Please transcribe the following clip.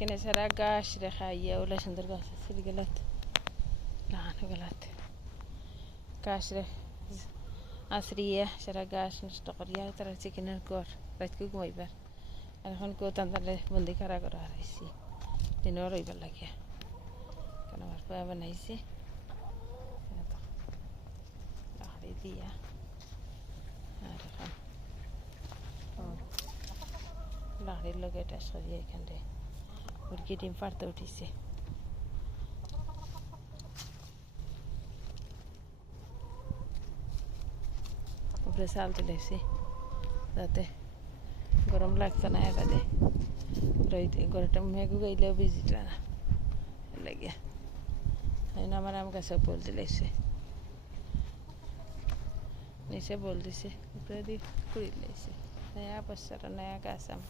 এখানে সারা গাছ রে খাইয়া ওলা সুন্দর গাছ আছে গেলাত লাগানো গেলাত গাছ রে আশ্রিয়া সারা গাছ নষ্ট করিয়া তারা চিকেনের ঘর রাতকে ঘুমাইবার আর এখন কেউ তান্তারে বন্দি খারা করা হারাইছি দিনও রইবার লাগিয়া কারণ আমার পোয়া বানাইছে লাকড়ি দিয়া আর এখন লাকড়ির লগে টাচ করিয়া এখানে মুরগি ডিম পাড়তে উঠিছে উপরে চাল তুলেছি যাতে গরম লাগতো না এবারে রইতে গরমটা মেঘু গাইলেও বুঝিত না লাগিয়া আমার আম গাছে বল দিলেছে নিচে বল দিছে উপরে দিয়ে কুড়ি লাইছে নয়া বছর নয়া গাছ আম